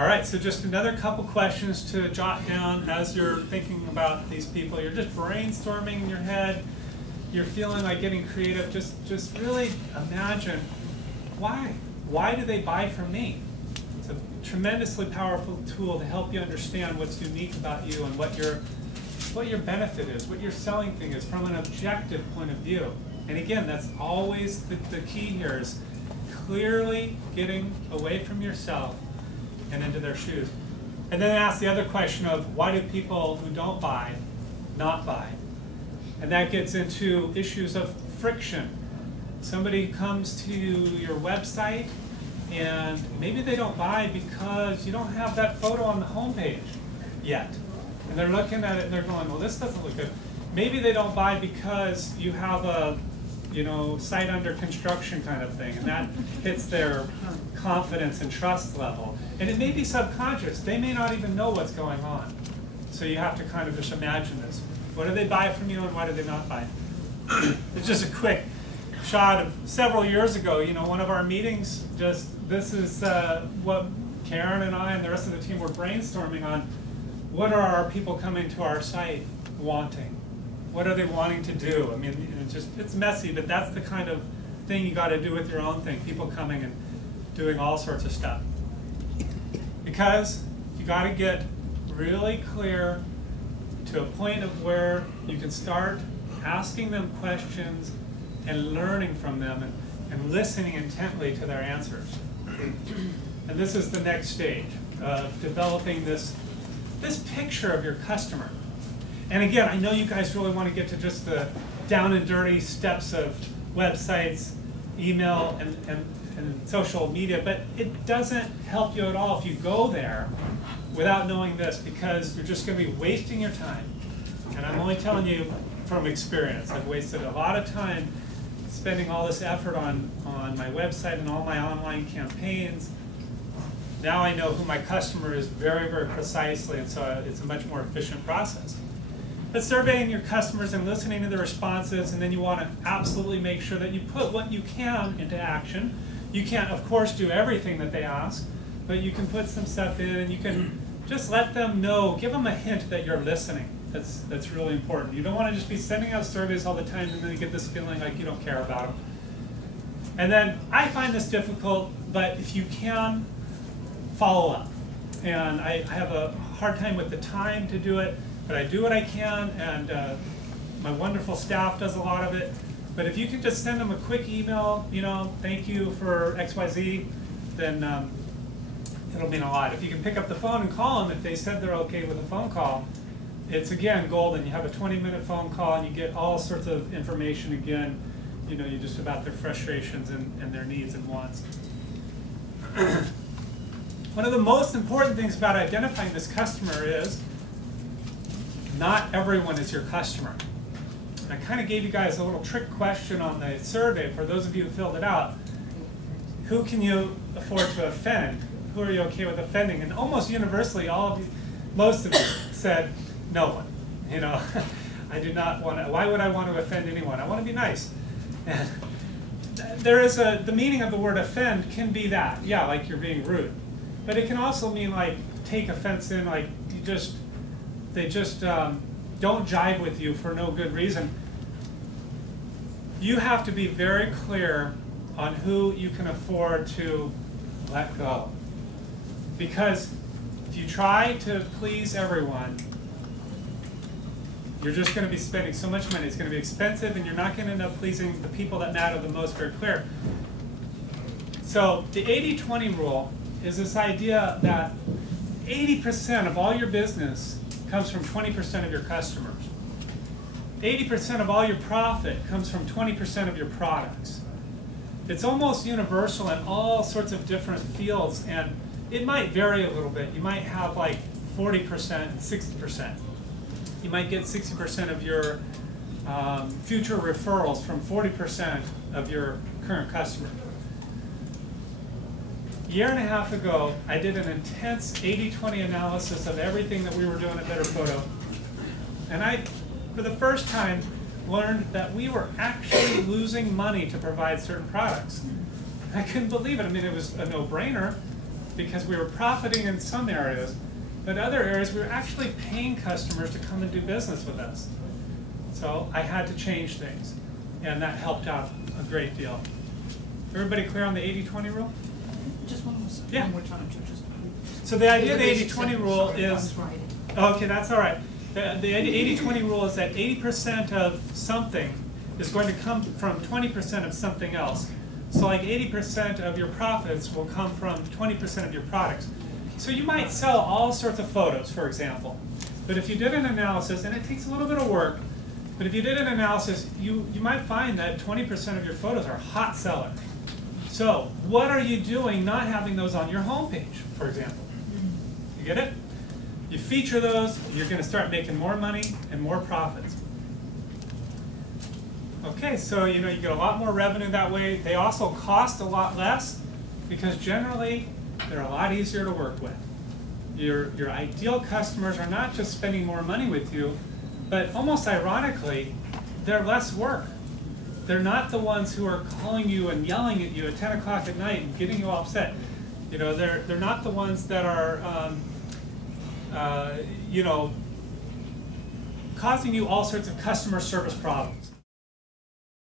All right, so just another couple questions to jot down as you're thinking about these people. You're just brainstorming in your head. You're feeling like getting creative. Just really imagine, why? Why do they buy from me? It's a tremendously powerful tool to help you understand what's unique about you and what your benefit is, what your selling thing is from an objective point of view. And again, that's always the key here, is clearly getting away from yourself and into their shoes. And then ask the other question of, why do people who don't buy not buy? And that gets into issues of friction. Somebody comes to your website and maybe they don't buy because you don't have that photo on the homepage yet. And they're looking at it and they're going, well, this doesn't look good. Maybe they don't buy because you have a site under construction kind of thing, and that hits their confidence and trust level. And it may be subconscious. They may not even know what's going on. So you have to kind of just imagine this. What do they buy from you and why do they not buy? It's just a quick shot of several years ago, one of our meetings, this is what Karen and I and the rest of the team were brainstorming on. What are our people coming to our site wanting? What are they wanting to do? I mean, it's messy, but that's the kind of thing you got to do with your own thing. People coming and doing all sorts of stuff. Because you got to get really clear to a point of where you can start asking them questions and learning from them and listening intently to their answers. And this is the next stage of developing this picture of your customer. And again, I know you guys really want to get to just the down and dirty steps of websites, email, and social media, but it doesn't help you at all if you go there without knowing this, because you're just going to be wasting your time. And I'm only telling you from experience. I've wasted a lot of time spending all this effort on my website and all my online campaigns. Now I know who my customer is very, very precisely, and so it's a much more efficient process. But surveying your customers and listening to the responses, and then you want to absolutely make sure that you put what you can into action. You can't, of course, do everything that they ask, but you can put some stuff in, and you can just let them know, give them a hint that you're listening. That's really important. You don't want to just be sending out surveys all the time and then you get this feeling like you don't care about them. And then I find this difficult, but if you can, follow up. And I have a hard time with the time to do it, but I do what I can, and my wonderful staff does a lot of it. But if you can just send them a quick email, thank you for XYZ, then it'll mean a lot. If you can pick up the phone and call them, if they said they're okay with a phone call, it's again golden. You have a 20-minute phone call and you get all sorts of information again, you just about their frustrations and their needs and wants. One of the most important things about identifying this customer is not everyone is your customer. I kind of gave you guys a little trick question on the survey for those of you who filled it out. Who can you afford to offend? Who are you okay with offending? And almost universally, most of you said no one. I do not want to. Why would I want to offend anyone? I want to be nice. And there is the meaning of the word offend can be that, yeah, like you're being rude. But it can also mean like take offense in, like they just don't jive with you for no good reason. You have to be very clear on who you can afford to let go. Because if you try to please everyone, you're just going to be spending so much money. It's going to be expensive, and you're not going to end up pleasing the people that matter the most. Very clear. So the 80-20 rule is this idea that 80% of all your business comes from 20% of your customers. 80% of all your profit comes from 20% of your products. It's almost universal in all sorts of different fields, and it might vary a little bit. You might have like 40% and 60%. You might get 60% of your future referrals from 40% of your current customers. A year and a half ago, I did an intense 80-20 analysis of everything that we were doing at BetterPhoto. And I, for the first time, learned that we were actually losing money to provide certain products. I couldn't believe it. I mean, it was a no-brainer. because we were profiting in some areas, but other areas we were actually paying customers to come and do business with us. So I had to change things, and that helped out a great deal. Everybody clear on the 80-20 rule? Just one more, Yeah. one more time to just. So the idea of the basic 80-20 sentence, rule sorry, is, one's right. okay, that's all right. The 80-20 rule is that 80% of something is going to come from 20% of something else. So like 80% of your profits will come from 20% of your products. So you might sell all sorts of photos, for example. But if you did an analysis, and it takes a little bit of work, but if you did an analysis, you might find that 20% of your photos are hot sellers. So what are you doing not having those on your homepage, for example? You get it? You feature those, you're going to start making more money and more profits. Okay, so you get a lot more revenue that way. They also cost a lot less because generally they're a lot easier to work with. Your ideal customers are not just spending more money with you, but almost ironically, they're less work. They're not the ones who are calling you and yelling at you at 10 o'clock at night and getting you all upset. They're not the ones that are causing you all sorts of customer service problems.